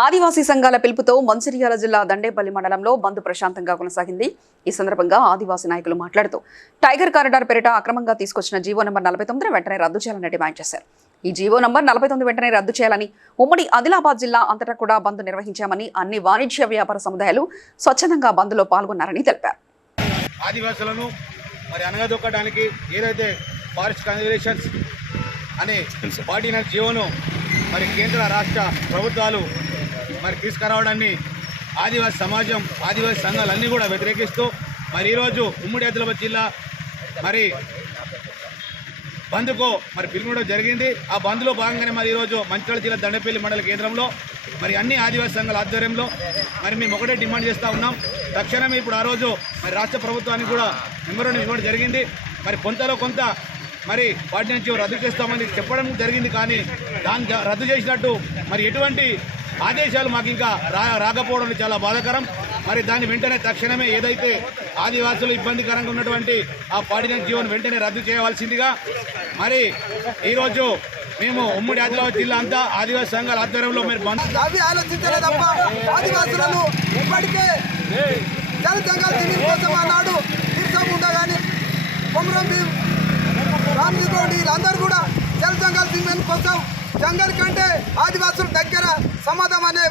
ఆదివాసీ సంఘాల పిలుపుతో మంచిర్యాల జిల్లా దండేపల్లి మండలంలో బంద్ ప్రశాంతంగా కొనసాగింది. ఈ సందర్భంగా ఆదివాసీ నాయకులు మాట్లాడుతూ టైగర్ కారిడార్ పేరిట అక్రమంగా తీసుకొచ్చిన జీవో నంబర్ నలభై తొమ్మిదిని వెంటనే రద్దు చేయాలని డిమాండ్ చేశారు. ఈ జీవో నంబర్ నలభై తొమ్మిది వెంటనే రద్దు చేయాలని ఉమ్మడి ఆదిలాబాద్ జిల్లా అంతటా కూడా బంద్ నిర్వహించామని అన్ని వాణిజ్య వ్యాపార సముదాయాలు స్వచ్ఛందంగా బంద్లో పాల్గొన్నారని తెలిపారు. ఆదివాసులను మరి అనగదొక్కడానికి ఏదైతే ఫారెస్ట్ కన్జర్వేషన్స్ అనే పార్టీ జీవోను మరి కేంద్ర రాష్ట్ర ప్రభుత్వాలు మరి తీసుకురావడాన్ని ఆదివాసి సమాజం ఆదివాసి సంఘాలన్నీ కూడా వ్యతిరేకిస్తూ మరి ఈరోజు ఉమ్మడి ఆదిలాబాద్ జిల్లా మరి బంద్కు మరి పిలుపునడం జరిగింది. ఆ బంద్లో భాగంగానే మరి ఈరోజు మంచిర్యాల జిల్లా దండపల్లి మండల కేంద్రంలో మరి అన్ని ఆదివాసీ సంఘాల ఆధ్వర్యంలో మరి మేము ఒకటే డిమాండ్ చేస్తూ ఉన్నాం. తక్షణమే ఇప్పుడు ఆ రోజు మరి రాష్ట్ర ప్రభుత్వానికి కూడా మెమోరం ఇవ్వడం జరిగింది. మరి కొంతలో కొంత మరి వాటి నుంచి రద్దు చేస్తామని చెప్పడం జరిగింది కానీ దాన్ని రద్దు చేసినట్టు మరి ఎటువంటి ఆదేశాలు మాకు ఇంకా రా రాకపోవడం చాలా బాధాకరం. మరి దాన్ని వెంటనే తక్షణమే ఏదైతే ఆదివాసులు ఇబ్బందికరంగా ఉన్నటువంటి ఆ పాడిన జీవన్ వెంటనే రద్దు చేయవలసిందిగా మరి ఈరోజు మేము ఉమ్మడి ఆదిలాబాద్ జిల్లా అంతా ఆదివాసీ సంఘాల ఆధ్వర్యంలో మీరు అవి ఆలోచించలే తప్ప ఆదివాసులను ఇప్పటికే జన జంగల్ తిరిగి కోసం అన్నాడు. తీర్చకుండా కానీ కొమరం భీం రామజీతోటి వీళ్ళందరూ కూడా జల జంగల్ తిరిగి కోసం జంగల్ కంటే ఆదివాసుల దగ్గర సమాధం అనే